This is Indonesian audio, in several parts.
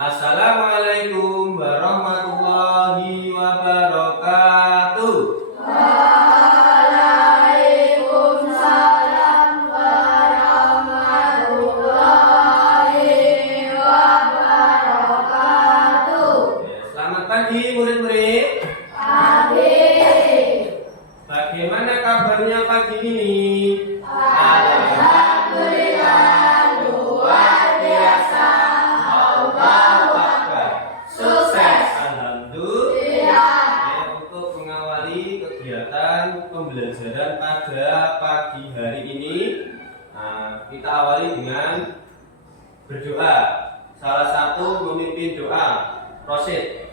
Assalamualaikum warahmatullahi wabarakatuh. Waalaikumsalam warahmatullahi wabarakatuh. Selamat pagi murid-murid. Pagi. Bagaimana kabarnya pagi ini? Alhamdulillah luar biasa. Allahu Akbar. Sukses. Alhamdulillah. Untuk mengawali kegiatan pembelajaran pada pagi hari ini, kita awali dengan berdoa. Salah satu memimpin doa, Rosid.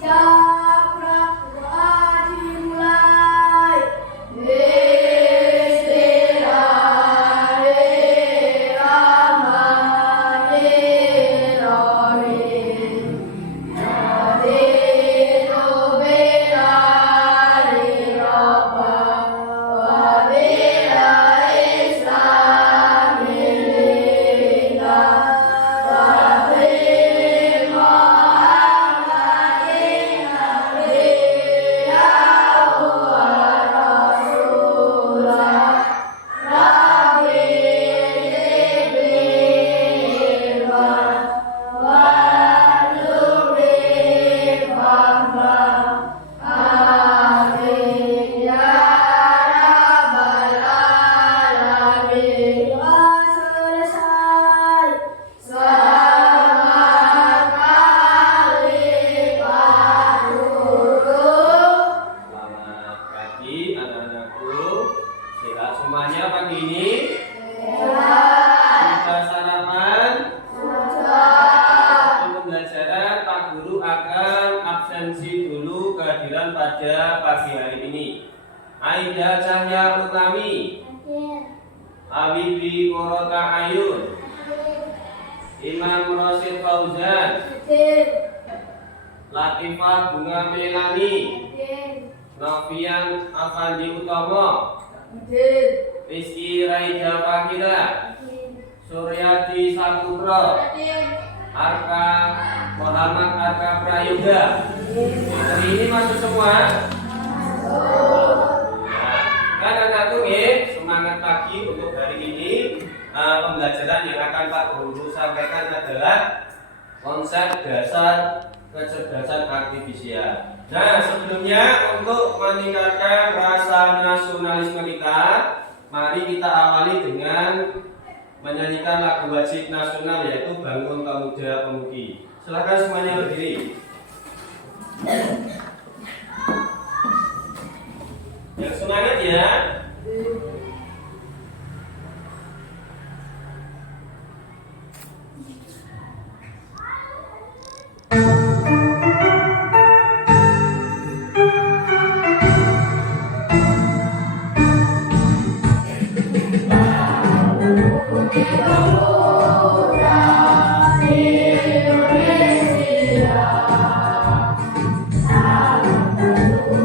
Siap, doa dimulai. Semuanya pagi ini sudah sarapan. Untuk pembelajaran Pak Guru akan absensi dulu kehadiran pada pagi hari ini. Aida Cahya Utami, Habibi Korota Ayun, Imam Rosid Fauzan, Latifah Bunga Melani, Novian Afandi Utomo, Rizky Raija Fakira, Suryadi Saputro, Arka Muhammad Arka Prayoga. Hari ini masuk semua? Kan anakku semangat pagi untuk hari ini. Pembelajaran yang akan Pak Guru sampaikan adalah konsep dasar kecerdasan artifisial. Nah, sebelumnya untuk meningkatkan rasa nasionalisme kita, mari kita awali dengan menyanyikan lagu wajib nasional, yaitu Bangun Pemuda Pemudi. Silakan semuanya berdiri. Yang semangat ya.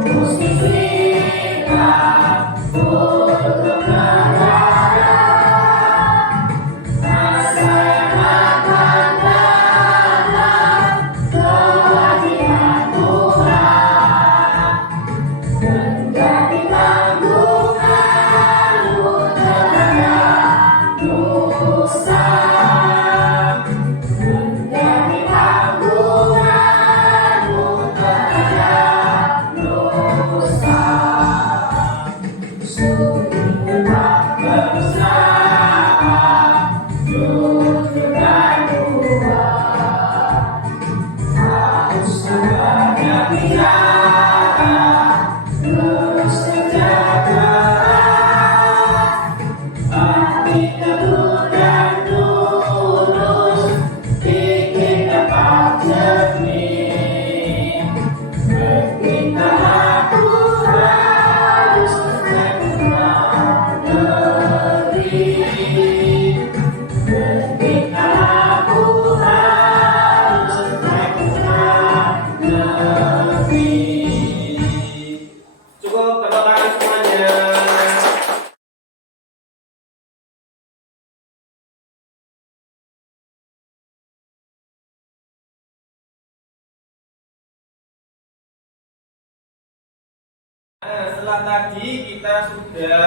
Musik Nah, setelah tadi kita sudah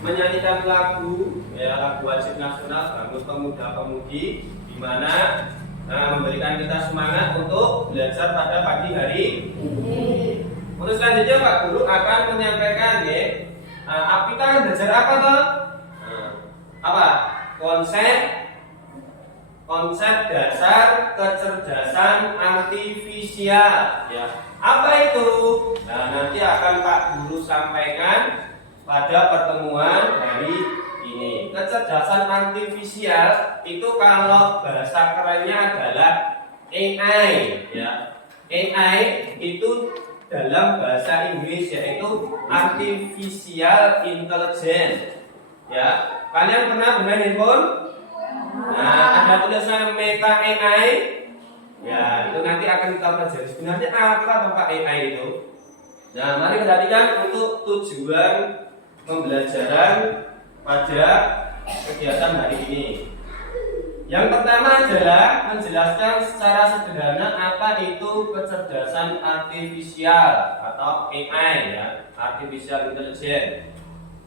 menyanyikan lagu, ya, lagu wajib nasional Bangun Pemuda Pemudi, di mana memberikan kita semangat untuk belajar pada pagi hari ini. Untuk selanjutnya Pak Guru akan menyampaikan kita akan belajar apa toh? Apa? Konsep dasar kecerdasan artifisial, ya. Apa itu? Nah, nanti akan Pak Guru sampaikan pada pertemuan hari ini. Kecerdasan artifisial itu kalau bahasa kerennya adalah AI, ya. AI itu dalam bahasa Inggris yaitu artificial intelligence. Ya, kalian pernah bermain handphone? Nah, ada tulisan Meta AI. Ya, itu nanti akan kita pelajari. Sebenarnya apa Pak AI itu? Nah, mari perhatikan untuk tujuan pembelajaran pada kegiatan hari ini. Yang pertama adalah menjelaskan secara sederhana apa itu kecerdasan artifisial atau AI, ya, artificial intelligence,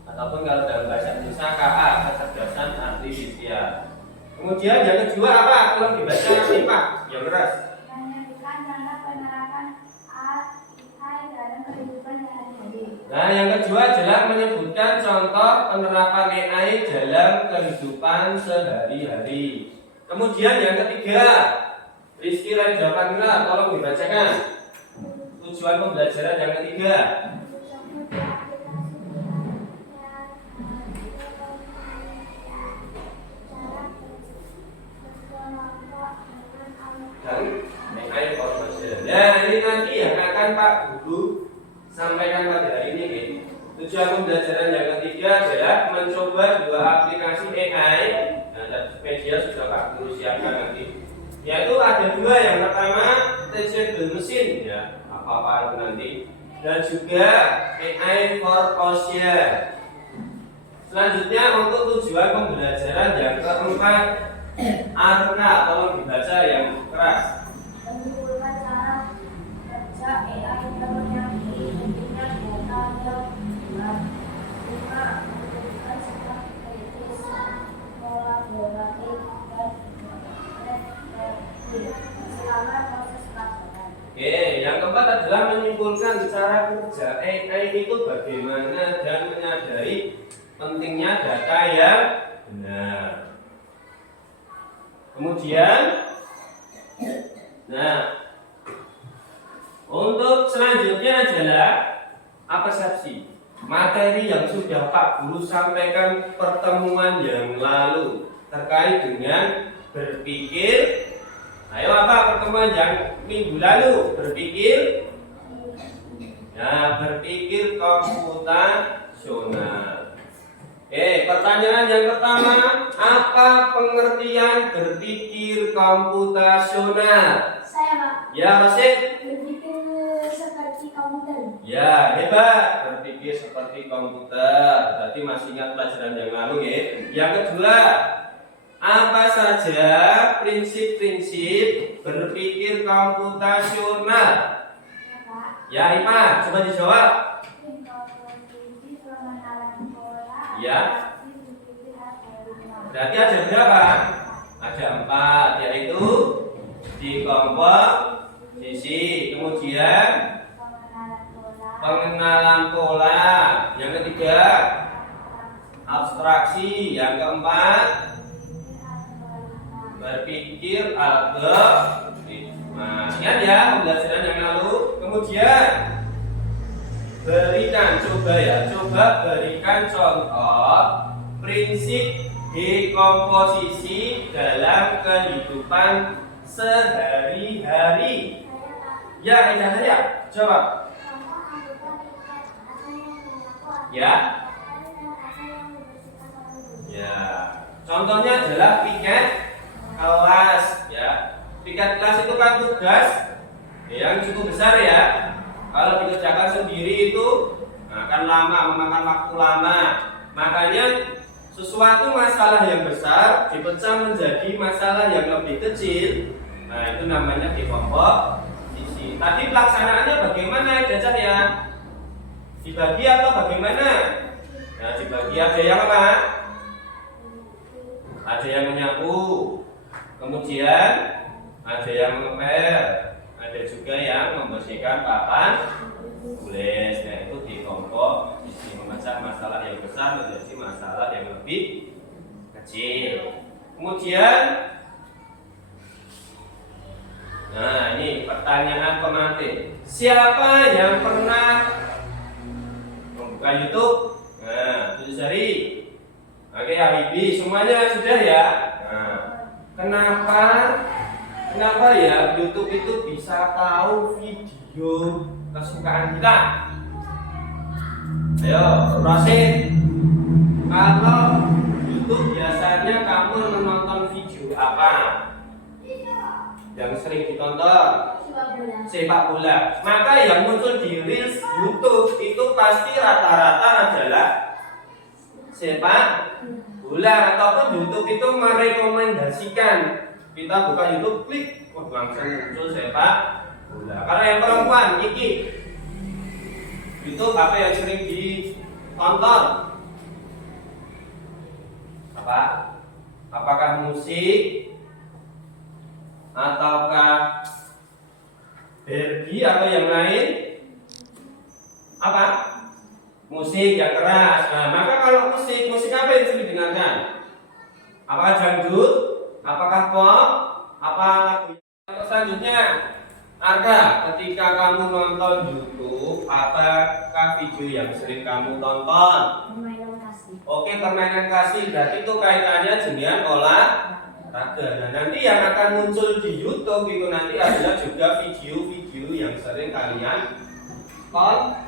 ataupun kalau dalam bahasa Indonesia KA, kecerdasan artifisial. Kemudian yang kedua apa? Kalau dibaca nanti Pak, yang keras. Menunjukkan cara penerapan AI dalam kehidupan sehari-hari. Nah, yang kedua adalah menyebutkan contoh penerapan AI dalam kehidupan sehari-hari. Kemudian yang ketiga, Rizky Raja Panggila, tolong dibacakan tujuan pembelajaran yang ketiga. Dan AI Corporation. Nah, ini nanti yang akan Pak Guru sampaikan pada hari ini. Tujuan pembelajaran yang ketiga adalah mencoba dua aplikasi AI. Nah, dan media sudah Pak Guru siapkan nanti. Yaitu ada dua, yang pertama teachable machine, ya, apa itu nanti, dan juga AI for Ocean. Selanjutnya untuk tujuan pembelajaran yang keempat, Arna, tolong dibaca yang keras. Menyimpulkan cara kerja AI yang intinya data yang lima menunjukkan sikap kritis, kolaboratif, dan selama proses pelaksanaan. Oke, yang keempat adalah menyimpulkan cara kerja AI itu bagaimana dan menyadari pentingnya data yang benar. Kemudian, nah, untuk selanjutnya adalah apa persepsi materi yang sudah Pak Guru sampaikan pertemuan yang lalu terkait dengan berpikir. Ayo apa pertemuan yang minggu lalu? Berpikir, nah, berpikir komputasional. Pertanyaan yang pertama, apa pengertian berpikir komputasional? Saya Pak, Ya, Rasid. berpikir seperti komputer. Ya, hebat, berpikir seperti komputer. Berarti masih ingat pelajaran yang lalu, ya. Yang kedua, apa saja prinsip-prinsip berpikir komputasional? Ya, Ipa, coba dijawab. Ya. Berarti ada berapa? Ada 4, yaitu dekomposisi, kemudian pengenalan pola, yang ketiga abstraksi, yang keempat berpikir algoritma. Nah, ingat ya pembelajaran yang lalu. Kemudian berikan contoh prinsip dekomposisi dalam kehidupan sehari-hari. Ya, Indah saya jawab. Ya. Ya. Contohnya adalah piket kelas, ya. Piket kelas itu kan tugas yang cukup besar, ya. Kalau dikerjakan sendiri itu akan lama, memakan waktu lama. Makanya sesuatu masalah yang besar dipecah menjadi masalah yang lebih kecil. Nah, itu namanya dekomposisi. Tadi pelaksanaannya bagaimana, Jajah, ya? Dibagi atau bagaimana? Nah, dibagi ada yang apa? Ada yang menyapu, kemudian ada yang mengepel, ada juga yang membersihkan papan tulis. Nah, itu dikelompok sisi memecah masalah yang besar menjadi masalah yang lebih kecil. Kemudian, nah ini pertanyaan pemantik. Siapa yang pernah membuka YouTube? Nah, tulis jari. Oke, Habibie, semuanya sudah ya. Nah, kenapa ya YouTube itu bisa tahu video kesukaan kita? Ayo, Rosid. Kalau YouTube biasanya kamu menonton video apa? Yang sering ditonton sepak bola. Maka yang muncul di reels YouTube itu pasti rata-rata adalah sepak bola, ataupun YouTube itu merekomendasikan kita buka YouTube, klik langsung muncul sepak bola. Kalau yang perempuan, Kiki, YouTube apa yang sering ditonton? Apa? Apakah musik ataukah Barbie atau yang lain? Apa? Musik yang keras. Nah, maka kalau musik apa yang sering didengarkan? Apakah dangdut? Apakah pop? Apa lagu? Selanjutnya, Arga, ketika kamu nonton YouTube, apakah video yang sering kamu tonton? Permainan kasih. Oke, permainan kasih. Berarti itu kaitannya dengan olahraga. Nah, nanti yang akan muncul di YouTube itu nanti adalah juga video-video yang sering kalian tonton.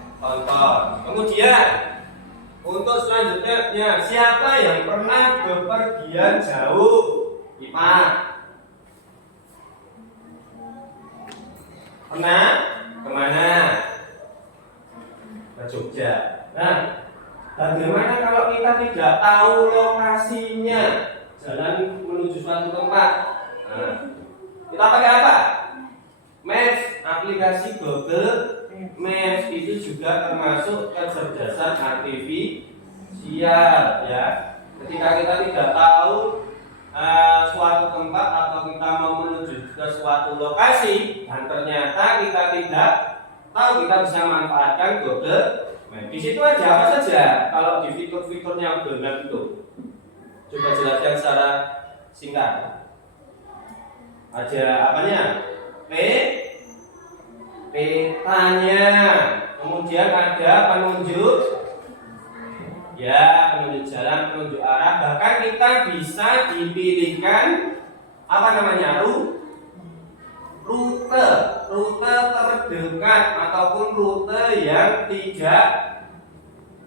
Kemudian untuk selanjutnya, siapa yang pernah bepergian jauh? IPA. Pernah? Kemana? Ke Jogja. Nah, bagaimana kalau kita tidak tahu lokasinya jalan menuju suatu tempat? Nah, kita pakai apa? Maps, aplikasi Google Maps itu juga termasuk kecerdasan artifisial ya. Ketika kita tidak tahu suatu tempat atau kita mau menuju ke suatu lokasi dan ternyata kita tidak tahu, kita bisa manfaatkan Google Maps. Di situ aja apa saja kalau di fitur-fiturnya Google Maps itu. Coba jelaskan secara singkat. Ada apanya? Petanya, kemudian ada penunjuk ya, penunjuk jalan, penunjuk arah, bahkan kita bisa dipilihkan apa namanya, rute terdekat ataupun rute yang tidak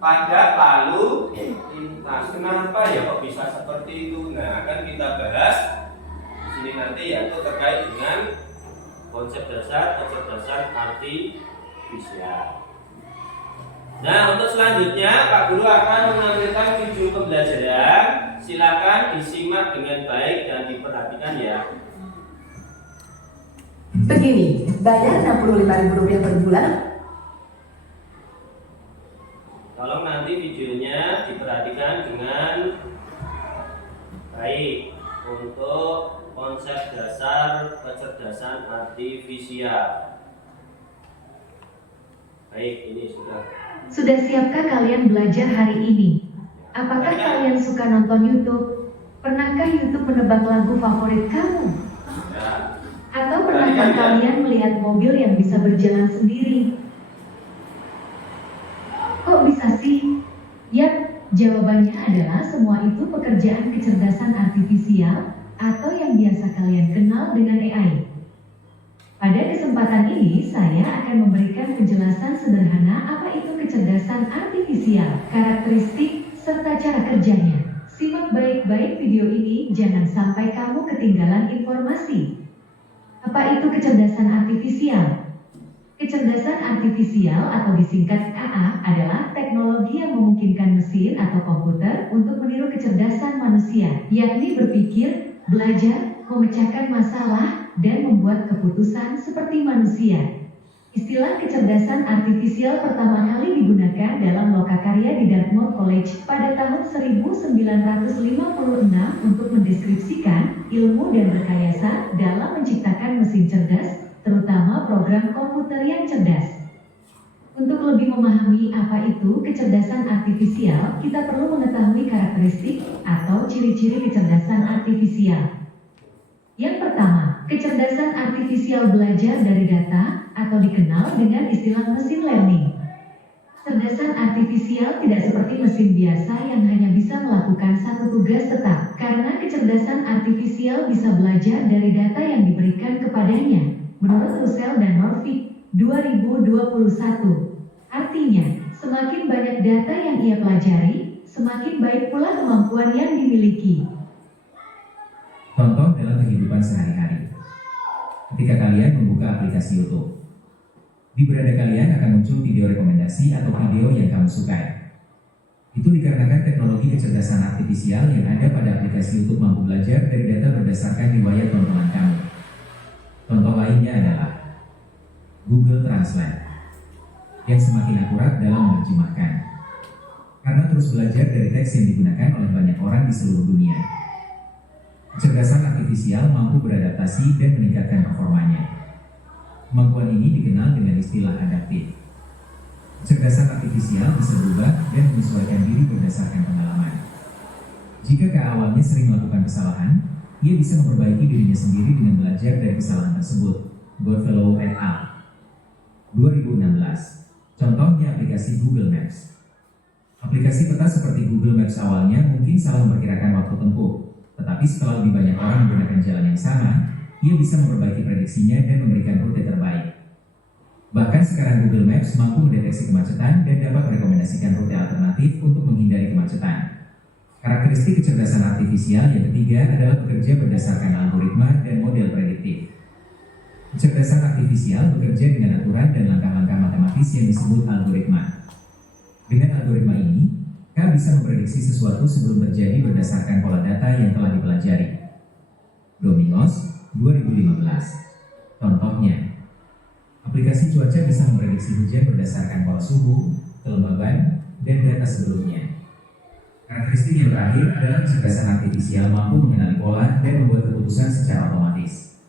padat lalu lintas. Kenapa ya kok bisa seperti itu? Nah, akan kita bahas di sini nanti, yaitu terkait dengan konsep dasar kecerdasan artifisial. Nah, untuk selanjutnya Pak Guru akan menampilkan video pembelajaran. Silakan disimak dengan baik dan diperhatikan ya. Begini, bayar Rp65.000 per bulan. Tolong nanti videonya diperhatikan dengan baik untuk konsep dasar kecerdasan artifisial. Baik, ini sudah. Sudah siapkah kalian belajar hari ini? Apakah kalian suka nonton YouTube? Pernahkah YouTube menebak lagu favorit kamu? Ya. Atau pernahkah kalian melihat mobil yang bisa berjalan sendiri? Kok bisa sih? Yap, jawabannya adalah semua itu pekerjaan kecerdasan artifisial atau yang biasa kalian kenal dengan AI. Pada kesempatan ini, saya akan memberikan penjelasan sederhana apa itu kecerdasan artifisial, karakteristik, serta cara kerjanya. Simak baik-baik video ini, jangan sampai kamu ketinggalan informasi. Apa itu kecerdasan artifisial? Kecerdasan artifisial atau disingkat AA adalah teknologi yang memungkinkan mesin atau komputer untuk meniru kecerdasan manusia, yakni berpikir, belajar, memecahkan masalah, dan membuat keputusan seperti manusia. Istilah kecerdasan artifisial pertama kali digunakan dalam lokakarya di Dartmouth College pada tahun 1956 untuk mendeskripsikan ilmu dan rekayasa dalam menciptakan mesin cerdas, terutama program komputer yang cerdas. Untuk lebih memahami apa itu kecerdasan artifisial, kita perlu mengetahui karakteristik atau ciri-ciri kecerdasan artifisial. Yang pertama, kecerdasan artifisial belajar dari data atau dikenal dengan istilah mesin learning. Kecerdasan artifisial tidak seperti mesin biasa yang hanya bisa melakukan satu tugas tetap, karena kecerdasan artifisial bisa belajar dari data yang diberikan kepadanya, menurut Russell dan Norvig, 2021. Artinya, semakin banyak data yang ia pelajari, semakin baik pula kemampuan yang dimiliki. Contoh dalam kehidupan sehari-hari. Ketika kalian membuka aplikasi YouTube, di beranda kalian akan muncul video rekomendasi atau video yang kamu sukai. Itu dikarenakan teknologi kecerdasan artifisial yang ada pada aplikasi YouTube mampu belajar dari data berdasarkan riwayat tontonan kamu. Contoh lainnya adalah Google Translate, yang semakin akurat dalam menerjemahkan, karena terus belajar dari teks yang digunakan oleh banyak orang di seluruh dunia. Kecerdasan artifisial mampu beradaptasi dan meningkatkan performanya. Kemampuan ini dikenal dengan istilah adaptif. Kecerdasan artifisial bisa berubah dan menyesuaikan diri berdasarkan pengalaman. Jika awalnya sering melakukan kesalahan, ia bisa memperbaiki dirinya sendiri dengan belajar dari kesalahan tersebut. Goodfellow et al. 2016. Contohnya aplikasi Google Maps. Aplikasi peta seperti Google Maps awalnya mungkin salah memperkirakan waktu tempuh. Tetapi setelah lebih banyak orang menggunakan jalan yang sama, ia bisa memperbaiki prediksinya dan memberikan rute terbaik. Bahkan sekarang Google Maps mampu mendeteksi kemacetan dan dapat merekomendasikan rute alternatif untuk menghindari kemacetan. Karakteristik kecerdasan artifisial yang ketiga adalah bekerja berdasarkan algoritma dan model prediktif. Kecerdasan artifisial bekerja dengan aturan dan langkah-langkah matematis yang disebut algoritma. Dengan algoritma ini, K bisa memprediksi sesuatu sebelum terjadi berdasarkan pola data yang telah dipelajari. Domingos, 2015. Contohnya, aplikasi cuaca bisa memprediksi hujan berdasarkan pola suhu, kelembaban, dan data sebelumnya. Karakteristik yang terakhir adalah kecerdasan artifisial mampu mengenali pola dan membuat keputusan secara otomatis.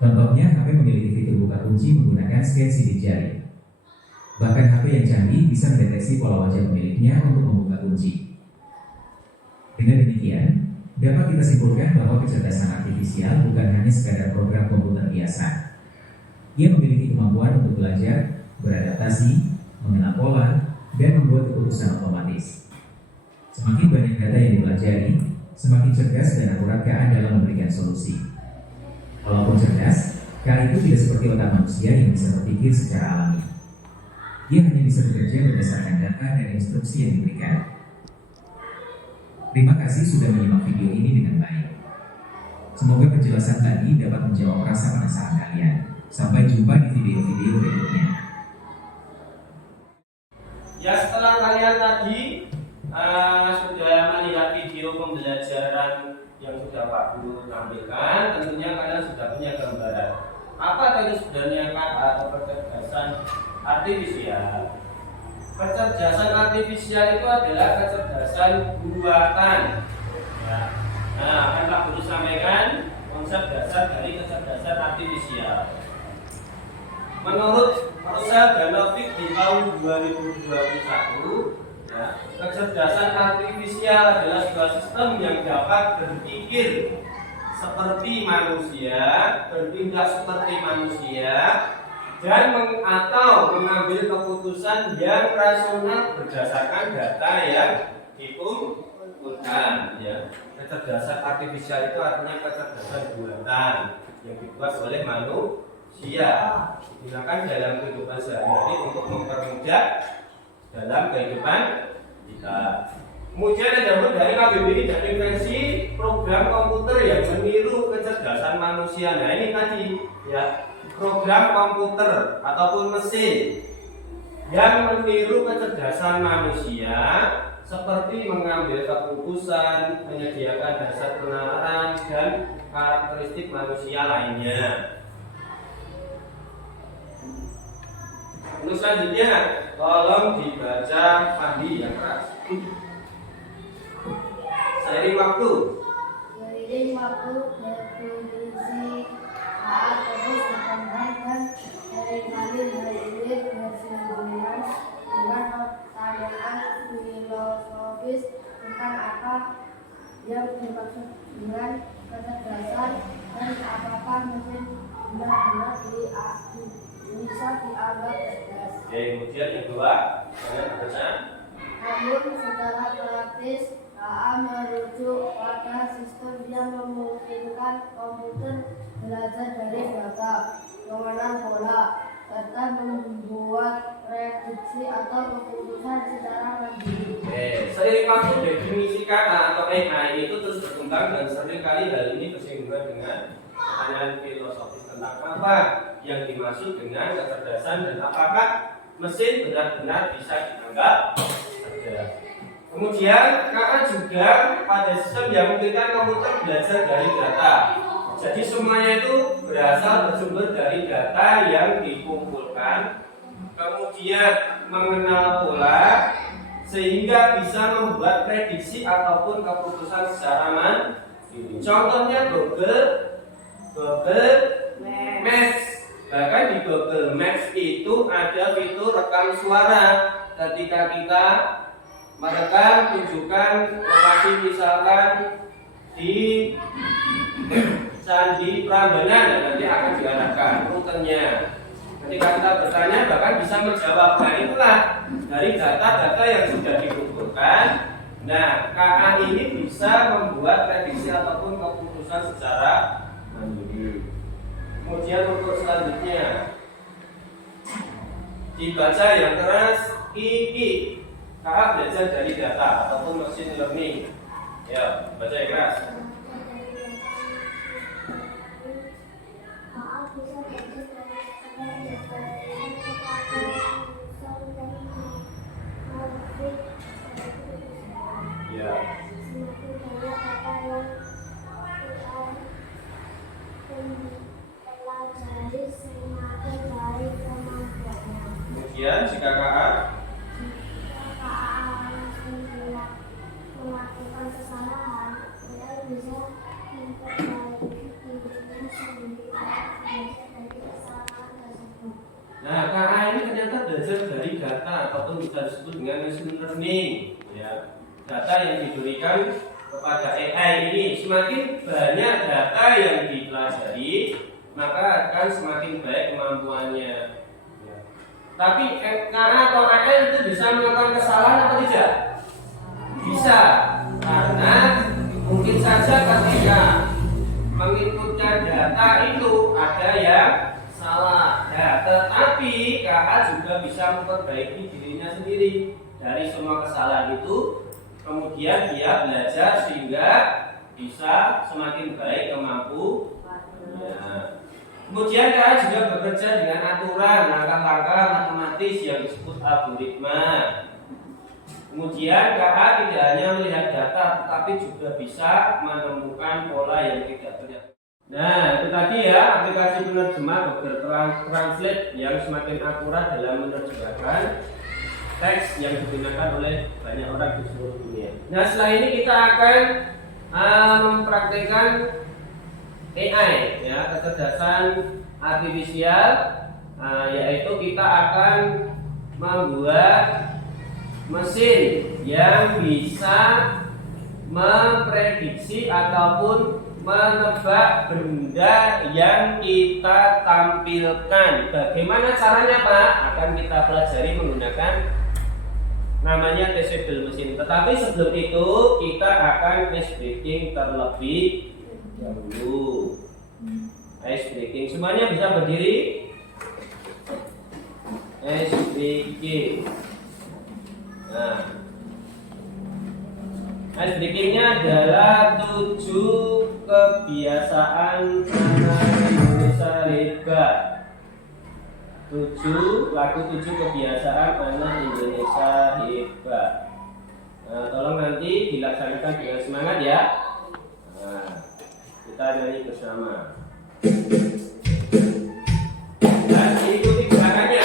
Contohnya, HP memiliki fitur buka kunci menggunakan scan sidik jari. Bahkan HP yang canggih bisa mendeteksi pola wajah pemiliknya untuk membuka kunci. Dengan demikian, dapat kita simpulkan bahwa kecerdasan artifisial bukan hanya sekadar program komputer biasa. Ia memiliki kemampuan untuk belajar, beradaptasi, mengenal pola, dan membuat keputusan otomatis. Semakin banyak data yang dipelajari, semakin cerdas dan akurat KA dalam memberikan solusi. Walaupun cerdas, KA itu tidak seperti otak manusia yang bisa berpikir secara alami. Dia hanya bisa bekerja berdasarkan data dan instruksi yang diberikan. Terima kasih sudah menyimak video ini dengan baik. Semoga penjelasan tadi dapat menjawab rasa penasaran kalian. Sampai jumpa di video-video berikutnya. Ya, setelah kalian tadi sudah melihat video pembelajaran yang sudah Pak Guru tampilkan, tentunya kalian sudah punya gambaran apa tadi sebenarnya atau kecerdasan artifisial. Kecerdasan artifisial itu adalah kecerdasan buatan. Ya. Nah, akan Pak Guru sampaikan konsep dasar dari kecerdasan artifisial. Menurut Russell dan Norvig di tahun 2021, ya, kecerdasan artifisial adalah sebuah sistem yang dapat berpikir seperti manusia, bertindak seperti manusia, dan atau mengambil keputusan yang rasional berdasarkan data yang diinputkan. Ya. Kecerdasan artifisial itu artinya kecerdasan buatan yang dibuat oleh manusia, digunakan dalam kehidupan sehari-hari untuk mempermudah dalam kehidupan kita. Kemudian ada dari KBBI dan invensi program komputer yang meniru kecerdasan manusia. Nah ini tadi ya, program komputer ataupun mesin yang meniru kecerdasan manusia seperti mengambil keputusan, menyediakan dasar penalaran dan karakteristik manusia lainnya. Untuk selanjutnya, tolong dibaca Fandi yang keras. Seiring waktu. Seiring waktu, definisi AA terus berkembang dan seringkali beriring bersinggungan dengan pertanyaan filosofis tentang apa yang dimaksud dengan kecerdasan dan apakah mesin benar-benar bisa dianggap cerdas. Kemudian yang kedua, baca. Namun secara praktis AA merujuk pada sistem yang memungkinkan komputer belajar dari data, mengenal pola, serta membuat prediksi atau keputusan secara mandiri. Seiring waktu definisi kata atau AI itu terus berkembang dan seringkali hal ini bersinggungan dengan pertanyaan filosofis tentang apa yang dimaksud dengan kecerdasan dan apakah mesin benar-benar bisa dianggap cerdas. Kemudian KA juga pada sistem yang memungkinkan komputer belajar dari data. Jadi semuanya itu berasal bersumber dari data yang dikumpulkan, kemudian mengenal pola sehingga bisa membuat prediksi ataupun keputusan secara mandiri. Contohnya Google Maps. Bahkan di Google Maps itu ada fitur rekam suara. Ketika kita merekam tunjukkan lokasi misalkan di Candi Prambanan, nanti akan diarahkan rutenya. Ketika kita bertanya bahkan bisa menjawab. Nah itulah dari data-data yang sudah dikumpulkan. Nah KA ini bisa membuat prediksi ataupun keputusan secara mandiri. Kemudian untuk selanjutnya dibaca yang keras Kiki. KA belajar dari data ataupun machine learning. Ya, baca yang keras. Ya. Kemudian jika KA melakukan kesalahan, dia bisa memperbaiki dirinya sendiri dari kesalahan tersebut. Nah, KA ini ternyata belajar dari data ataupun bisa disebut dengan machine learning. Ya, data yang diberikan kepada AI ini semakin banyak data yang dipelajari, maka akan semakin baik kemampuannya. Ya. Tapi KA atau AI itu bisa melakukan kesalahan atau tidak? Bisa, karena mungkin saja ketika menginputkan data itu ada yang salah. Ya, tetapi KA juga bisa memperbaiki dirinya sendiri dari semua kesalahan itu. Kemudian dia belajar sehingga bisa semakin baik kemampuannya. Kemudian KA juga bekerja dengan aturan, langkah-langkah matematis yang disebut algoritma. Kemudian KA tidak hanya melihat data, tetapi juga bisa menemukan pola yang tidak terlihat. Nah, itu tadi ya aplikasi penerjemah Google Translate yang semakin akurat dalam menerjemahkan teks yang digunakan oleh banyak orang di seluruh dunia. Nah, setelah ini kita akan mempraktikkan AI, ya, kecerdasan artifisial, yaitu kita akan membuat mesin yang bisa memprediksi ataupun menebak benda yang kita tampilkan. Bagaimana caranya, Pak? Akan kita pelajari menggunakan namanya teachable mesin. Tetapi sebelum itu kita akan ice breaking terlebih dahulu. Ice breaking, semuanya bisa berdiri. Ice breaking. Nah, ice breakingnya adalah 7 kebiasaan anak Indonesia hebat. 7 kebiasaan anak Indonesia hebat. Nah, tolong nanti dilaksanakan dengan semangat ya. Nah, kita nyanyi bersama. Dan ikuti gerakannya.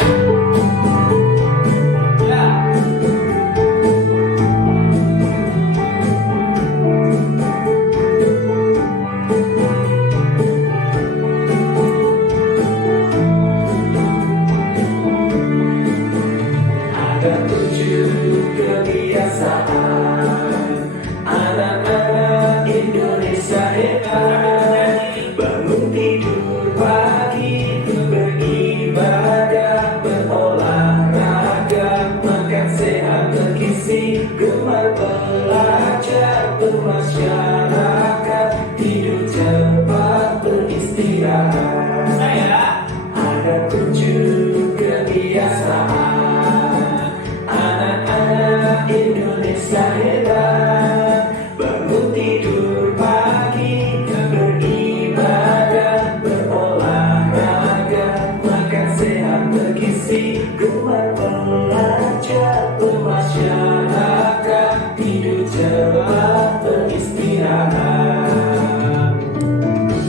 beristirahat. Saya Ada 7 kebiasaan anak-anak Indonesia hebat. Bangun tidur pagi, beribadah, berolahraga, makan sehat bergizi, gemar belajar, bermasyarakat, tidur cepat, beristirahat.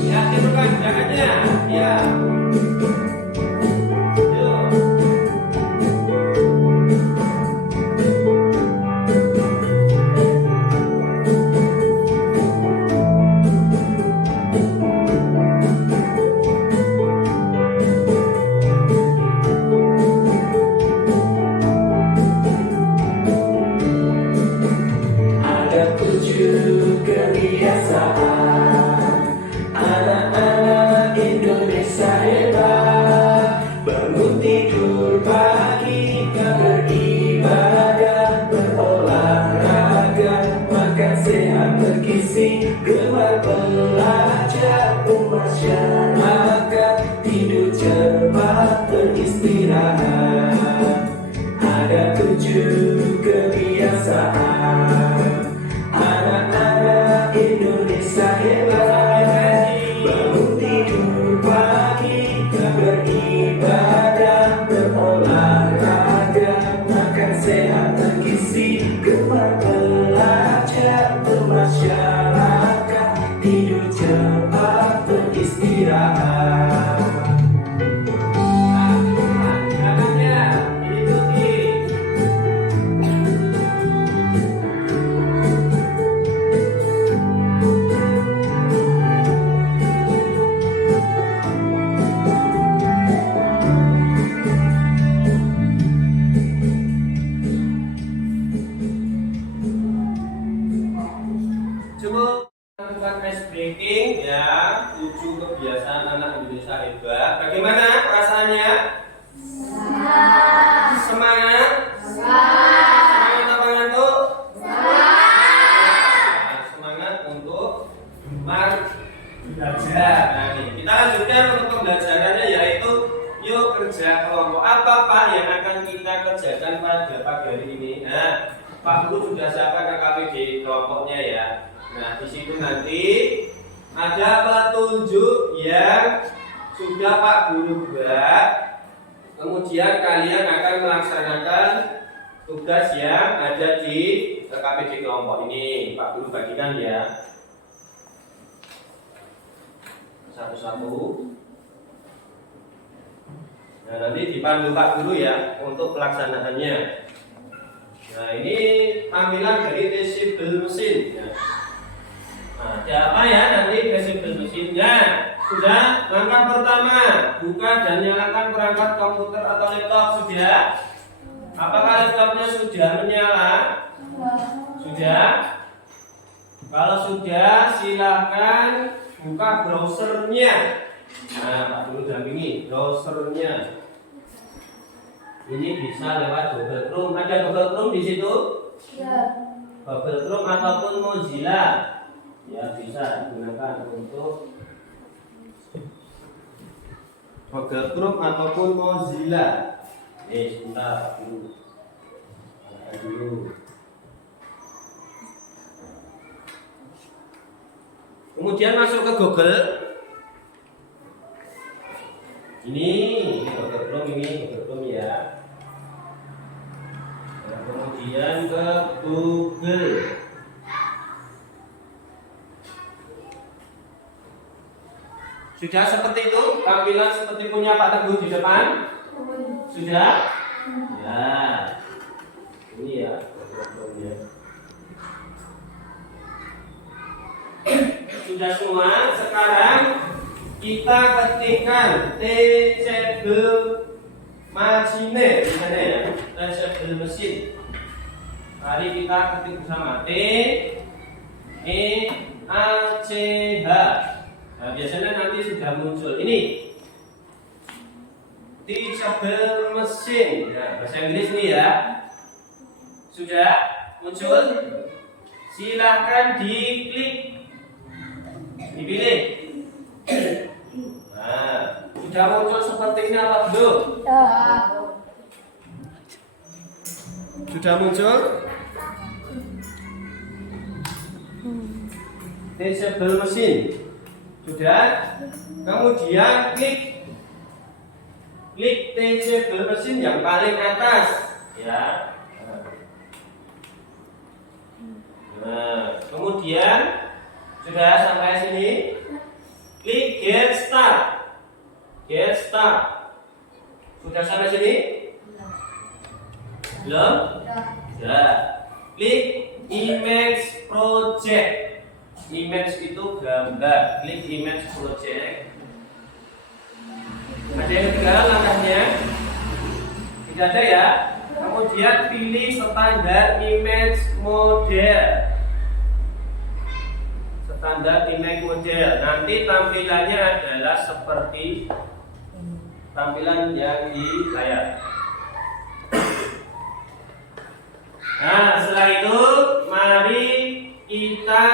ya timbulkan jangannya. Ya. Yuk. Ada 7 kebiasaan anak-anak Indonesia hebat. Bangun tidur pagi, beribadah, berolahraga, makan sehat bergizi, gemar belajar, bermasyarakat, tidur cepat, beristirahat. Ada 7 kebiasaan anak-anak Indonesia hebat. Bangun tidur pagi, beribadah, berolahraga, makan sehat bergizi, gemar belajar, bermasyarakat, tidur cepat, beristirahat. Jangannya diikuti. Cukup lakukan ice breaking ya, 7 kebiasaan anak Indonesia hebat. Bagaimana perasaannya? Semangat? Semangat apa ngantuk? Semangat untuk belajar. Nah, nih, kita lanjutkan untuk pembelajarannya yaitu yuk kerja kelompok. Apa Pak yang akan kita kerjakan pada pagi hari ini? Nah, Pak Guru sudah siapkan KKBG kelompoknya ya. Nah, di situ nanti ada petunjuk yang sudah Pak Guru buat. Kemudian kalian akan melaksanakan tugas yang ada di KKBG kelompok ini. Pak Guru bagikan ya. Satu-satu. Nah, nanti dipandu Pak Guru ya untuk pelaksanaannya. Nah, ini tampilan dari desibel mesin. Nah, siapa ya nanti desibel mesinnya? Sudah. Langkah pertama, buka dan nyalakan perangkat komputer atau laptop. Sudah. Apakah laptopnya sudah menyala? Sudah. Kalau sudah, silakan buka browsernya. Nah, Pak Guru dampingi browsernya. Ini bisa lewat Google Chrome. Ada Google Chrome di situ? Google Chrome ataupun Mozilla. Ya, bisa digunakan untuk Google Chrome ataupun Mozilla. Sebentar dulu. Kemudian masuk ke Google. Ini Google Chrome ya. Nah, kemudian ke Google. Sudah seperti itu, tampilan seperti punya Pak Teguh di depan. Sudah? Ya. Ini ya Google Chrome-nya. Sudah semua. Sekarang kita ketikkan teachable machine di sana ya, teachable mesin. Mari kita ketik bersama T E A C H. Nah, biasanya nanti sudah muncul ini teachable mesin. Nah, bahasa Inggris nih ya. Sudah muncul. Silahkan diklik, dipilih. Sudah muncul seperti ini apa belum? Sudah muncul? Teachable mesin. Sudah? Kemudian klik teachable mesin yang paling atas, ya. Nah, kemudian sudah sampai sini, klik get start. Get start. Sudah sampai sini? Belum? Sudah. Klik image project. Image itu gambar. Klik image project. Ada yang ketinggalan langkahnya? Tidak ada ya? Kemudian pilih standar image model. Standar image model. Nanti tampilannya adalah seperti tampilan yang di layar. Nah, setelah itu mari kita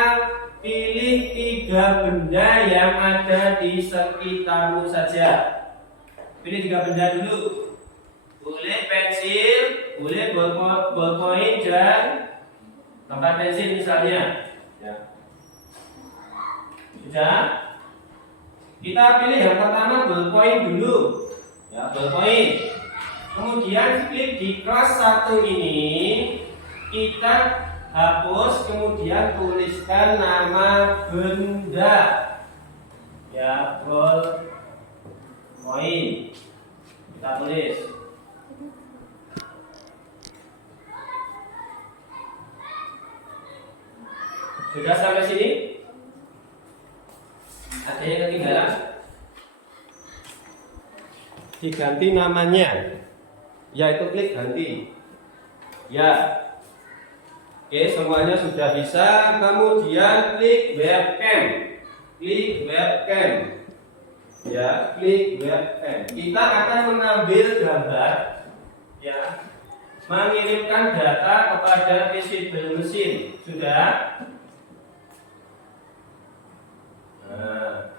pilih 3 benda yang ada di sekitarmu saja. Pilih 3 benda dulu. Boleh pensil, boleh ballpoint dan tempat pensil misalnya. Ya. Sudah? Kita pilih yang pertama ballpoint dulu. Ya, ballpoint. Kemudian klik di kelas 1 ini, kita hapus, kemudian tuliskan nama benda. Ya, ballpoint. Kita tulis. Sudah sampai sini? Ada yang ketinggalan? Diganti namanya, yaitu klik ganti. Ya, oke, semuanya sudah bisa. Kemudian klik webcam. Klik webcam. Ya, klik webcam. Kita akan mengambil gambar, ya, mengirimkan data kepada teachable mesin. Sudah? Nah,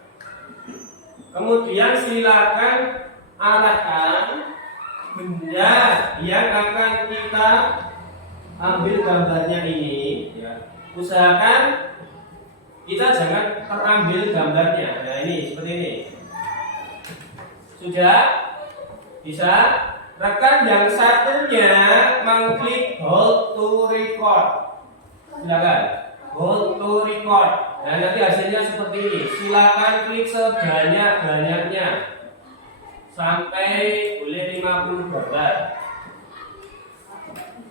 kemudian silakan arahkan benda yang akan kita ambil gambarnya ini, ya. Usahakan kita jangan terambil gambarnya. Nah, ini seperti ini. Sudah? Bisa? Rekan yang satunya mengklik hold to record. Silakan. Hold to record. Nah, nanti hasilnya seperti ini. Silakan klik sebanyak-banyaknya sampai boleh 50 gambar.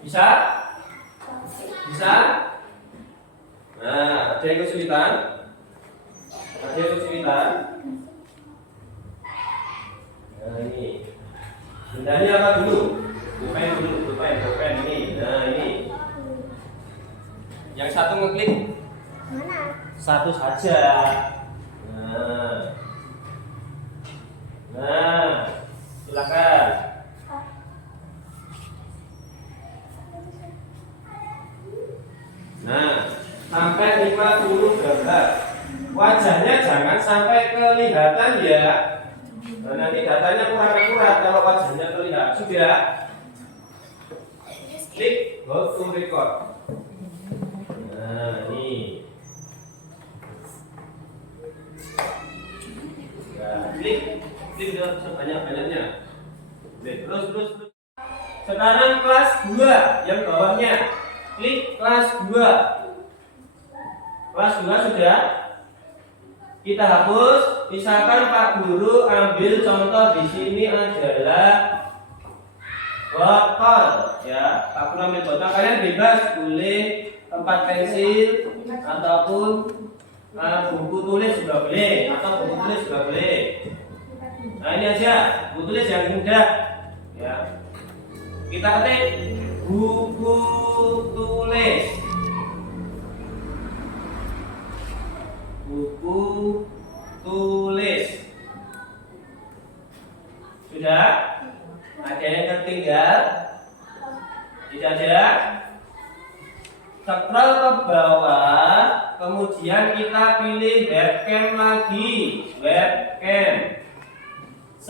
Bisa? Bisa? Nah, ada yang kesulitan? Ada yang kesulitan? Nah, ini. Bendanya apa dulu? Pulpen dulu, pulpen ini. Nah, ini. Yang satu ngeklik Mana? satu saja. Nah, silakan. Nah, sampai 50 gambar. Wajahnya jangan sampai kelihatan ya. Nah, nanti datanya kurang akurat kalau wajahnya terlihat. Sudah. Klik go to record. Nah, ini. Nah, klik sebanyak-banyaknya. Terus. Sekarang kelas 2 yang bawahnya. Klik kelas 2. Kelas 2 sudah. Kita hapus. Misalkan Pak Guru ambil contoh di sini adalah botol, ya. Pak Guru ambil botol. Kalian bebas, boleh tempat pensil ataupun buku tulis juga boleh, atau buku tulis juga boleh. Nah, ini aja buku tulis yang mudah, ya. Kita ketik buku tulis. Buku tulis. Sudah? Ada yang tertinggal? Tidak ada? Scroll ke bawah, kemudian kita pilih webcam lagi. Webcam.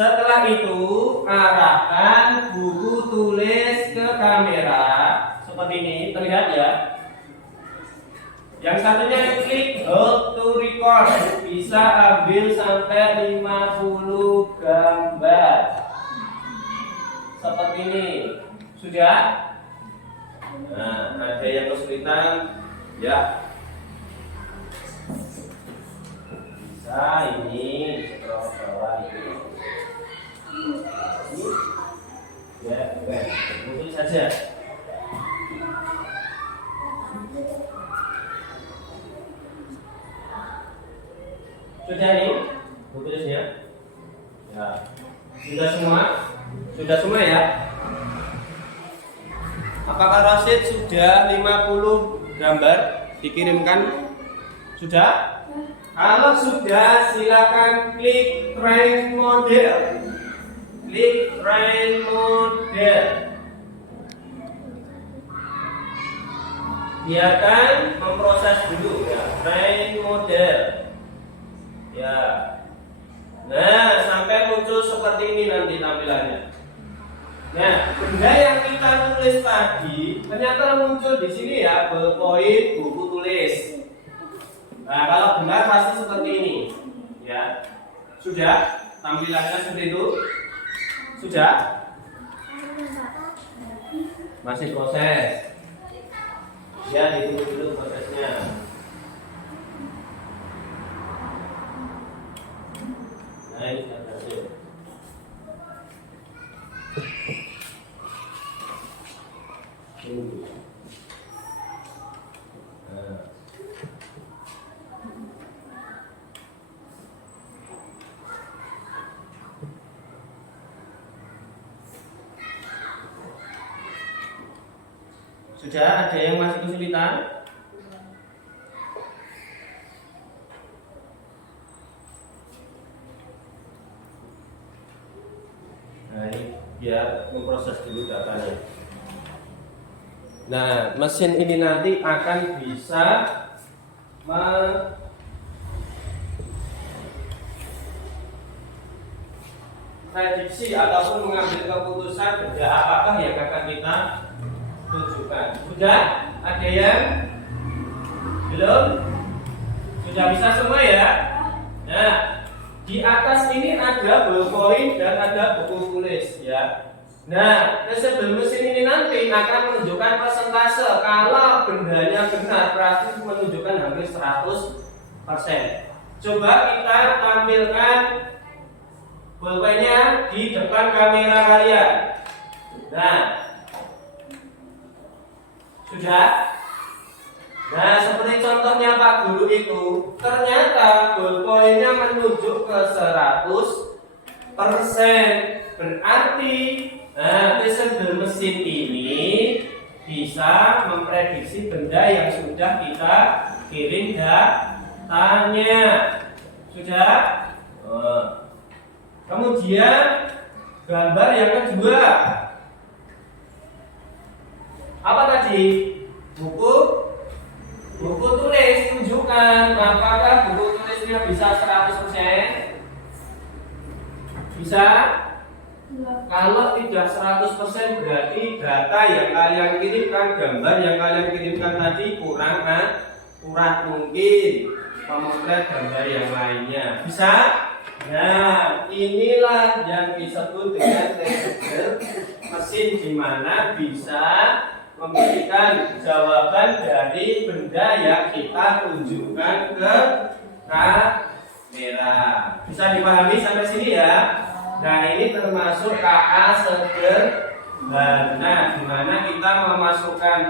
Setelah itu arahkan buku tulis ke kamera seperti ini, terlihat ya. Yang satunya klik hold to record, bisa ambil sampai 50 gambar seperti ini. Sudah? Nah, ada yang kesulitan ya. Bisa ini scroll ke bawah ini. Ya, betul saja. Sudah nih, tulisnya. Ya. Sudah semua? Sudah semua ya? Apakah Rasid sudah 50 gambar dikirimkan? Sudah? Kalau sudah, silakan klik train model. Klik train model. Biarkan memproses dulu ya, train model. Ya. Nah, sampai muncul seperti ini nanti tampilannya. Nah, benda yang kita tulis tadi ternyata muncul di sini ya, ballpoint buku tulis. Nah, kalau benar pasti seperti ini. Ya. Sudah? Tampilannya seperti itu? Sudah? Masih proses. Ya, ditunggu dulu prosesnya. Nah, ini sudah berhasil. Nah. Sudah, ada yang masih kesulitan? Nah, ini biar memproses dulu datanya. Nah, mesin ini nanti akan bisa memprediksi ataupun mengambil keputusan benda apakah yang akan kita tunjukkan. Sudah? Ada yang belum? Sudah bisa semua ya? Nah, di atas ini ada ballpoint dan ada buku tulis ya. Nah, reseptor mesin ini nanti akan menunjukkan persentase. Kalau bendanya benar, berarti menunjukkan hampir 100%. Coba kita tampilkan pulpennya di depan kamera kalian. Nah, sudah? Nah, seperti contohnya Pak Guru itu, ternyata ballpointnya menunjuk ke 100%. Berarti presenter mesin ini bisa memprediksi benda yang sudah kita kirim datanya. Sudah? Kemudian gambar yang kedua. Apa tadi? Buku tulis tunjukkan apakah buku tulisnya bisa 100%? Bisa? Kalau tidak 100% berarti data yang kalian kirimkan, gambar yang kalian kirimkan tadi kurang akurat, mungkin memotret gambar yang lainnya. Bisa? Nah, inilah yang disebut dengan reseptor mesin, di mana bisa memberikan jawaban dari benda yang kita tunjukkan ke kamera. Bisa dipahami sampai sini ya? Nah, ini termasuk KA sederhana, di mana kita memasukkan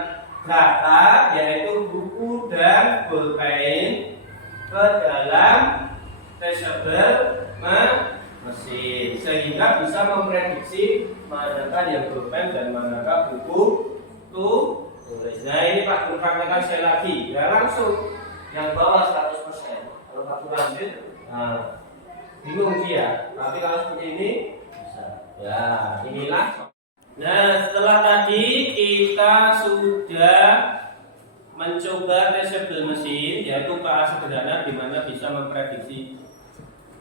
data yaitu buku dan pulpen ke dalam reseptor mesin, sehingga bisa memprediksi manakah yang pulpen dan manakah buku tulis. Nah, ini Pak Guru praktekkan sekali lagi. Ya, langsung yang bawah 100%. Kalau Pak Guru lanjut, nah, bingung dia. Tapi kalau seperti ini bisa. Ya, inilah. Nah, setelah tadi kita sudah mencoba reseptor mesin, yaitu KA sederhana, di mana bisa memprediksi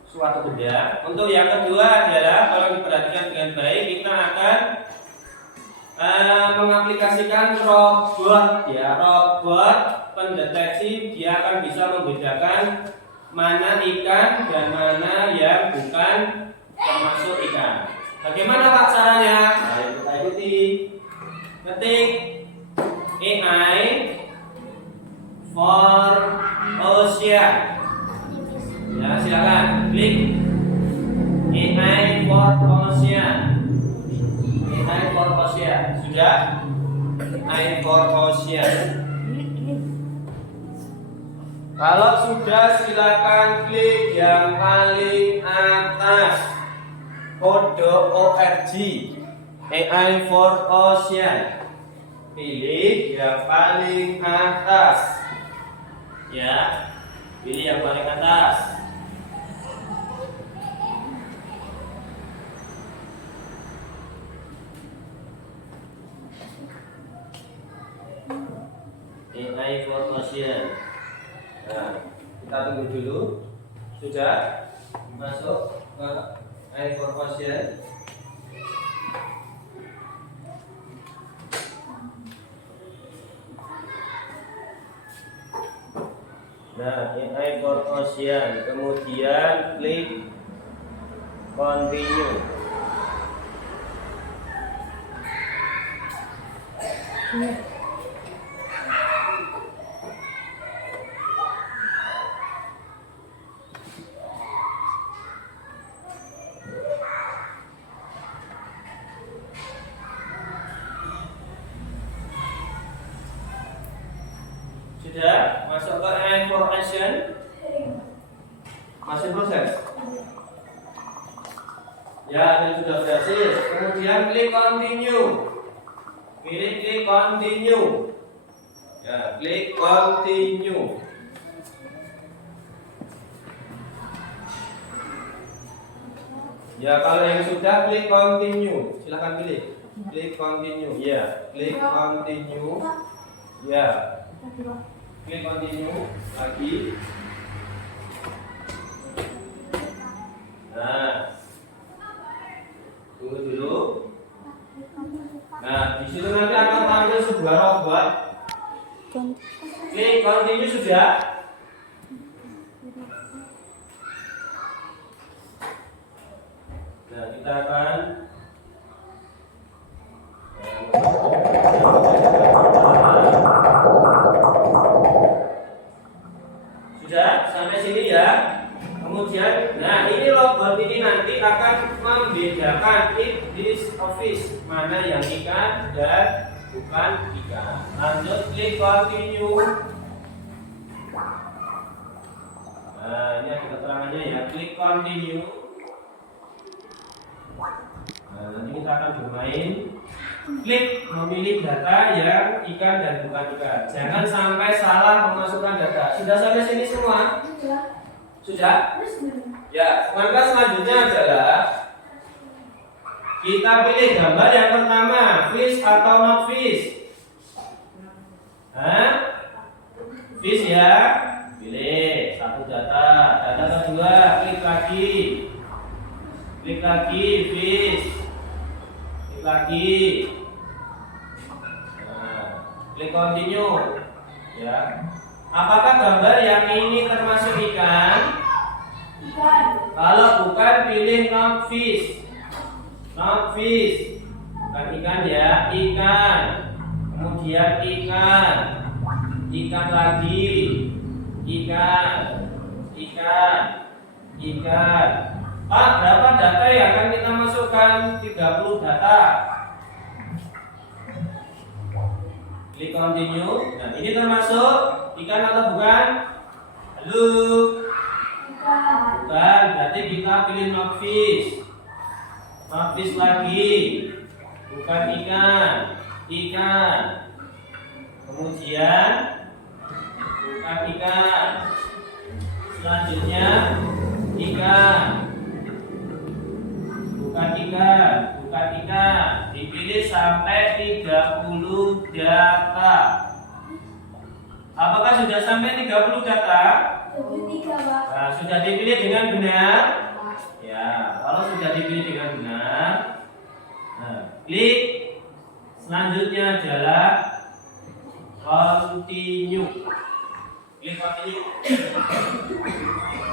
suatu benda. Untuk yang kedua adalah kalau diperhatikan dengan baik, kita akan mengaplikasikan robot ya. Robot pendeteksi, dia akan bisa membedakan mana ikan dan mana yang bukan termasuk ikan. Bagaimana Pak caranya? Nah, kita ikuti. Ketik AI for ocean. Ya, silakan klik AI for ocean. AI for ocean. Sudah? AI for ocean. Kalau sudah, silakan klik yang paling atas kode ORG AI for Ocean. Pilih yang paling atas. Ya, pilih yang paling atas. AI for Ocean. Nah, kita tunggu dulu. Sudah masuk ke AI for Ocean. Nah, AI for Ocean. Kemudian klik continue. Sudah masuk ke AI for Ocean? Masih proses? Ya, ini sudah berhasil. Kemudian klik continue. Pilih klik continue. Ya, klik continue. Ya, kalau yang sudah klik continue, silakan pilih. Klik continue. Ya, klik continue. Ya. Klik continue lagi. Nah, tunggu dulu. Nah, di situ nanti akan tampil sebuah robot. Klik continue sudah. Nah, kita akan sudah sampai sini ya. Kemudian, nah ini robot ini nanti akan membedakan if this office, mana yang ikan dan bukan ikan. Lanjut klik continue. Nah, ini ada keterangannya ya, klik continue. Nah, nanti kita akan bermain. Klik memilih data yang ikan dan bukan ikan. Jangan sampai salah memasukkan data. Sudah sampai sini semua? Sudah? Ya, maka selanjutnya adalah kita pilih gambar yang pertama, fish atau not fish. Hah? Fish ya? Pilih satu data. Data kedua, klik lagi. Klik lagi, fish. Klik lagi. Nah, klik continue. Ya. Apakah gambar yang ini termasuk ikan? Bukan. Kalau bukan, pilih not fish. Not fish. Bukan ikan ya, ikan. Kemudian ikan. Ikan lagi. Ikan. Ikan. Ikan. Pak, berapa data yang akan kita masukkan? 30 data. Klik continue. Nah, ini termasuk ikan atau bukan? Halo? Bukan. Bukan, berarti kita pilih not fish. Not fish lagi. Bukan ikan. Ikan. Kemudian bukan ikan. Selanjutnya ikan. Bukan ikan. Bukan ikan. Dipilih sampai 30 data. Apakah sudah sampai 30 data? 23, Pak. Nah, sudah dipilih dengan benar? Ya, kalau sudah dipilih dengan benar, nah, klik. Selanjutnya adalah continue. Klik continue.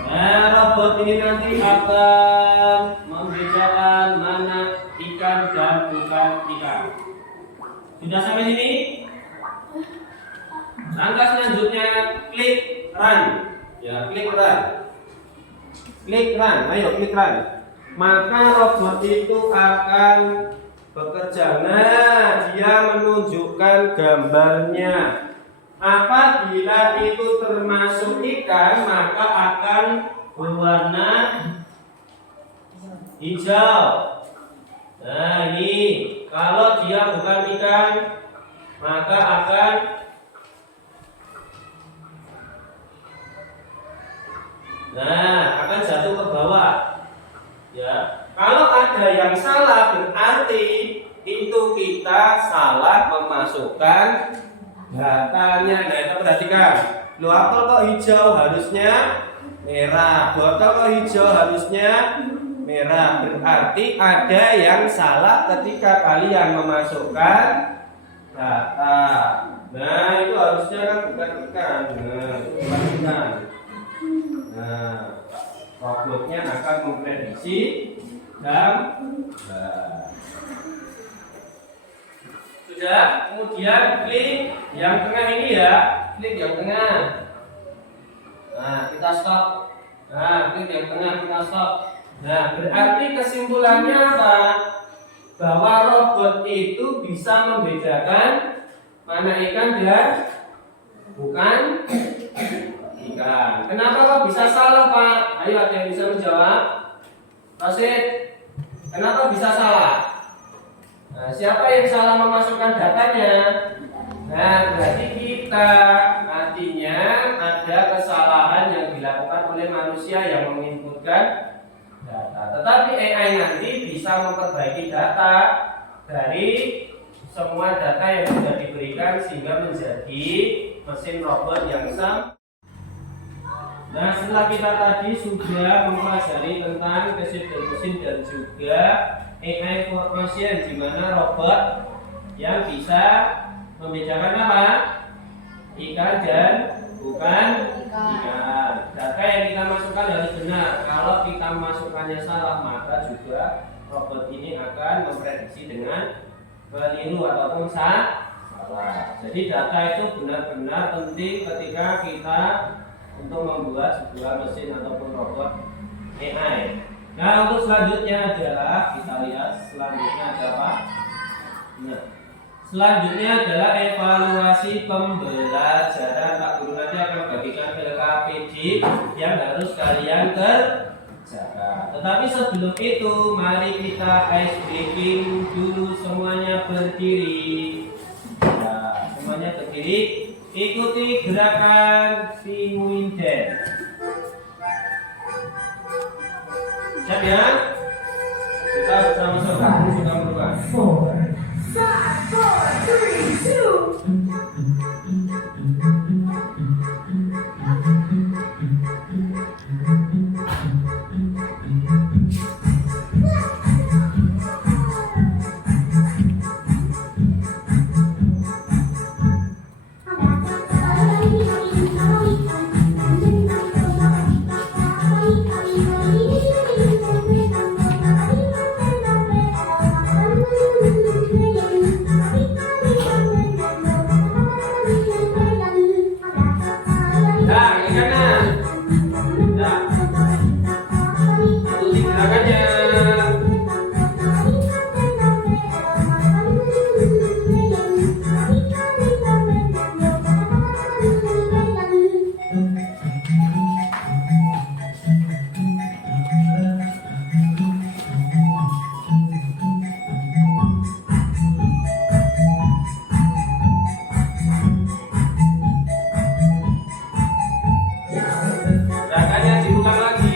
Nah, robot ini nanti akan membedakan mana ikan dan bukan ikan. Sudah sampai sini? Langkah selanjutnya klik run. Ya, klik run. Klik run. Ayo klik run. Maka robot itu akan bekerja. Nah, dia menunjukkan gambarnya. Apabila itu termasuk ikan, maka akan berwarna hijau. Nah, ini kalau dia bukan ikan, maka akan jatuh ke bawah. Ya, kalau ada yang salah berarti itu kita salah memasukkan datanya. Nah, itu perhatikan. Loh, apel kok hijau harusnya merah. Botol kok hijau harusnya merah. Berarti ada yang salah ketika kalian memasukkan data. Nah, itu harusnya kan bukan ikan. Nah, bukan ikan. Nah, robotnya akan memprediksi gambar. Sudah, kemudian klik yang tengah ini ya, klik yang tengah. Nah, kita stop. Nah, klik yang tengah, kita stop. Nah, berarti kesimpulannya apa? Bahwa robot itu bisa membedakan mana ikan dan bukan ikan. Kenapa kok bisa salah, Pak? Ayo, ada yang bisa menjawab? Rasid, kenapa bisa salah? Nah, siapa yang salah memasukkan datanya? Nah, berarti kita artinya ada kesalahan yang dilakukan oleh manusia yang menginputkan data. Tetapi AI nanti bisa memperbaiki data dari semua data yang sudah diberikan sehingga menjadi mesin robot yang sama. Nah, setelah kita tadi sudah mempelajari tentang kecerdasan mesin dan juga AI formation, di mana robot yang bisa membedakan apa? Ikan dan bukan ikan. Data yang kita masukkan harus benar. Kalau kita masukkannya salah, maka juga robot ini akan memprediksi dengan keliru ataupun salah. Jadi data itu benar-benar penting ketika kita untuk membuat sebuah mesin ataupun robot AI. Nah, untuk selanjutnya adalah kita lihat selanjutnya ada apa? Nah, selanjutnya adalah evaluasi pembelajaran. Pak Guru nanti akan bagikan LKPD yang harus kalian kerjakan. Tetapi sebelum itu, mari kita ice breaking dulu, semuanya berdiri. Nah, semuanya berdiri. Ikuti gerakan penguin dance. Siap ya? Kita bersama-sama sudah berubah. 4, 5, 4, 5. Gerakannya diulang lagi.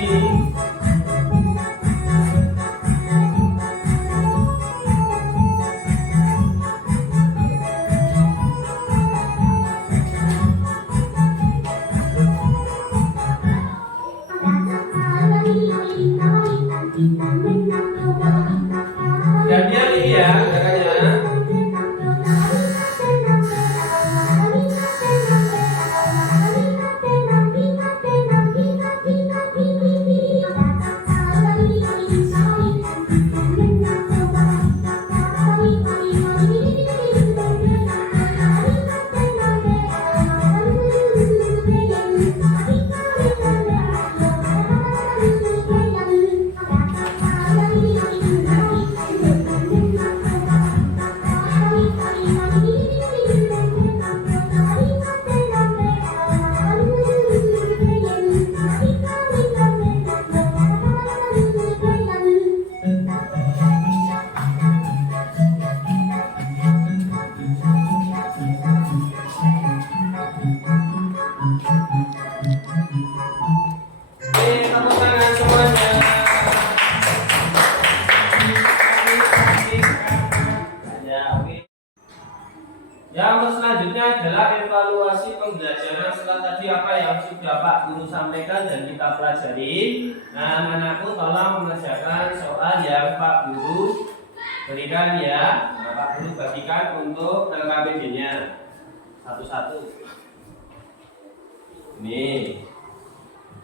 Gantian ini ya gerakannya. Tepuk tangan semuanya. Ya, oke. Yang selanjutnya adalah evaluasi pembelajaran setelah tadi apa yang sudah Pak Guru sampaikan dan kita pelajari. Nah, anak-anakku tolong mengerjakan soal yang Pak Guru berikan ya. Nah, Pak Guru bagikan untuk LKPD-nya satu-satu. Ini.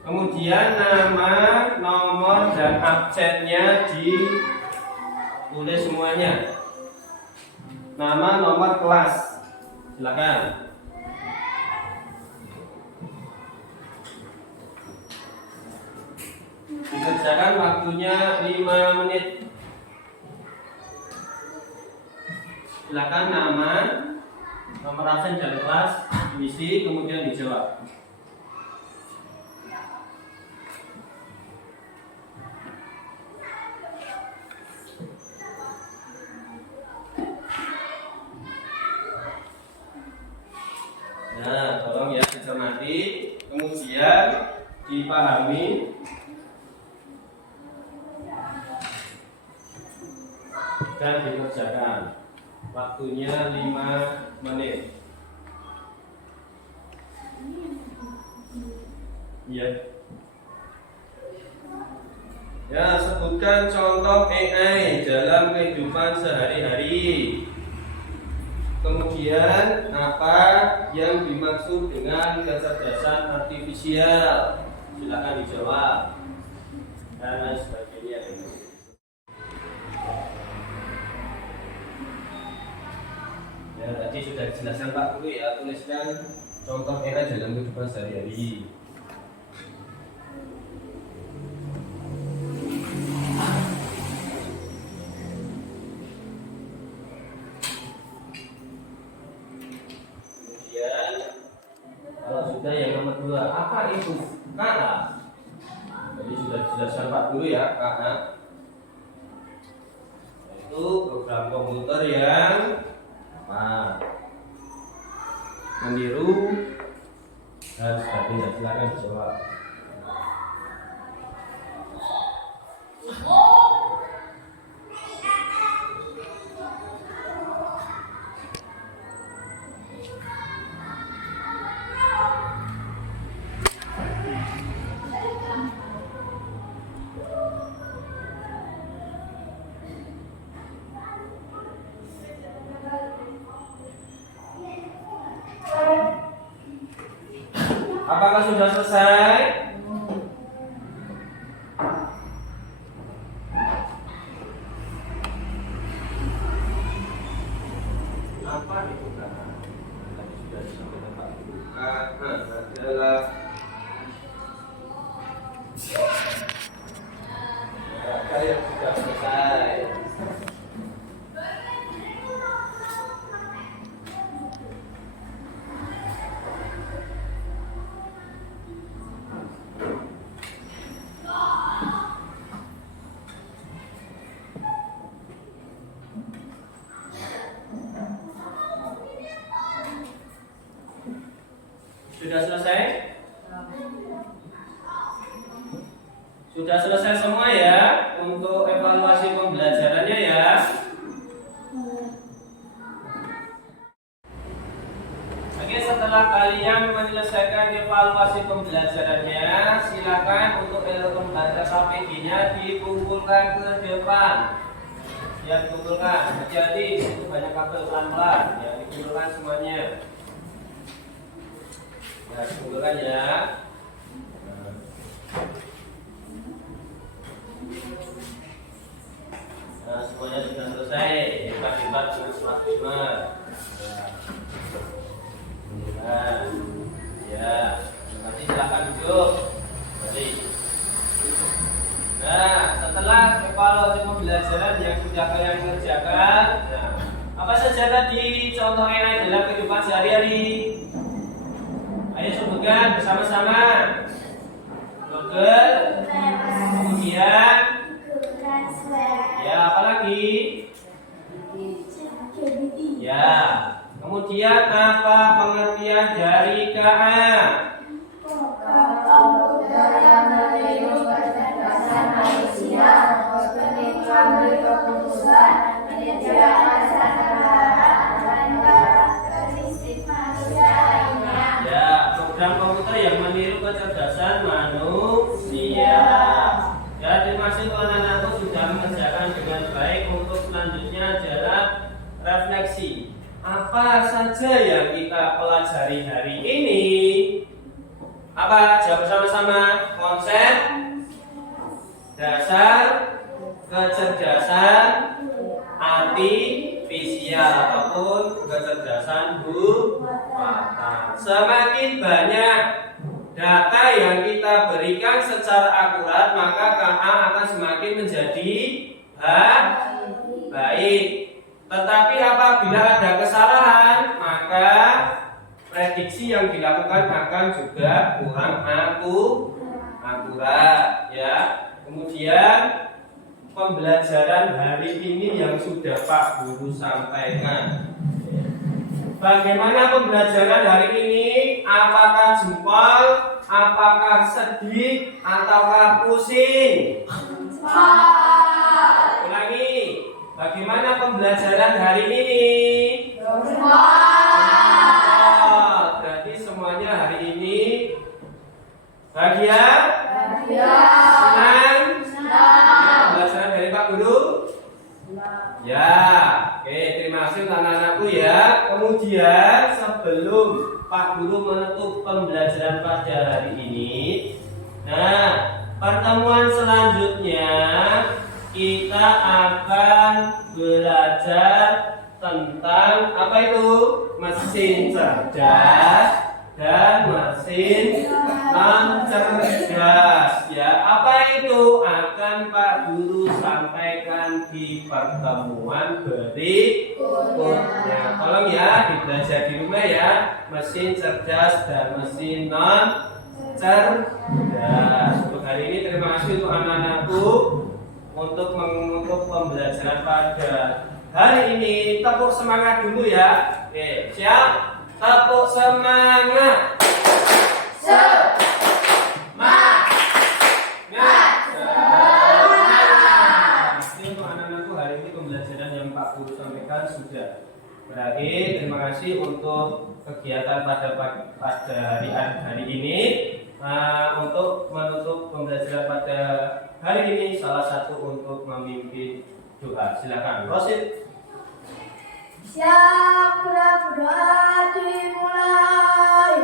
Kemudian nama, nomor, dan absennya ditulis semuanya. Nama, nomor, kelas. Silakan. Dikerjakan waktunya 5 menit. Silakan nama, nomor absen dan kelas diisi kemudian dijawab. Nah, tolong ya dicermati, kemudian dipahami dan dikerjakan. Waktunya 5 menit. Iya. Ya, sebutkan contoh AI dalam kehidupan sehari-hari. Kemudian apa yang dimaksud dengan kecerdasan artifisial? Silakan dijawab. Dan lain sebagainya. Ya, tadi sudah dijelaskan Pak Guru ya, tuliskan contoh AI dalam kehidupan sehari-hari. Yang nomor 2, apa itu KA? Jadi sudah dijelaskan Pak Guru ya, KA itu program komputer yang meniru dan sebagainya. Silakan dijawab. Apakah sudah selesai? Apa itu kan? Tadi sudah disampaikan Pak Guru. Adalah apa yang sudah selesai. Sudah selesai? Sudah selesai semua ya untuk evaluasi pembelajaran. evaluasi pembelajarannya, silakan untuk KPG-nya dikumpulkan ke depan. Ya, dikumpulkan. Hati-hati, itu banyak kabel pelan-pelan. Ya, dikumpulkan semuanya. Ya, dikumpulkan ya. Nah, semuanya sudah selesai. Hebat-hebat terus maksimal. Ya, nanti silakan duduk. Mari. Nah, setelah evaluasi pembelajaran yang sudah kalian kerjakan, nah, apa saja tadi contohnya dalam kehidupan sehari-hari? Ayo sebutkan bersama-sama. Google, kemudian, ya apa lagi? Ya, kemudian apa pengertian dari KA? Komputer yang meniru kecerdasan manusia untuk mengambil keputusan, menyediakan sarana dan karakteristik manusia lainnya. Ya, program komputer yang meniru kecerdasan manusia. Ya, terima kasih anak-anakku sudah mengerjakan dengan baik. Untuk selanjutnya adalah refleksi. Apa saja yang kita pelajari hari ini? Apa? Jawab bersama-sama. Konsep dasar kecerdasan artifisial ataupun kecerdasan buatan. Semakin banyak data yang kita berikan secara akurat, maka KA akan semakin menjadi baik. Tetapi apabila ada kesalahan, maka prediksi yang dilakukan akan juga kurang akurat, ya. Kemudian pembelajaran hari ini yang sudah Pak Guru sampaikan. Bagaimana pembelajaran hari ini? Apakah jempol, apakah sedih, ataukah pusing? Ulangi. Bagaimana pembelajaran hari ini? Berarti semuanya hari ini bahagia? Senang? Pembelajaran dari Pak Guru? Ya, oke, terima kasih anak-anakku ya. Kemudian sebelum Pak Guru menutup pembelajaran pada hari ini, nah, pertemuan selanjutnya kita akan belajar tentang apa itu? Mesin cerdas dan mesin non cerdas. Ya, apa itu akan Pak Guru sampaikan di pertemuan berikutnya. Tolong ya dibelajar di rumah ya, mesin cerdas dan mesin non cerdas. Untuk hari ini terima kasih untuk anak-anakku untuk menutup pembelajaran pada hari ini. Tepuk semangat dulu ya. Oke, siap? Tepuk semangat. Untuk anak-anakku hari ini pembelajaran yang Pak Guru sampaikan sudah berakhir. Terima kasih untuk kegiatan pada hari ini. Untuk menutup pembelajaran pada hari ini, salah satu untuk memimpin doa. Silakan, Rosid. Siap, berdoa dimulai.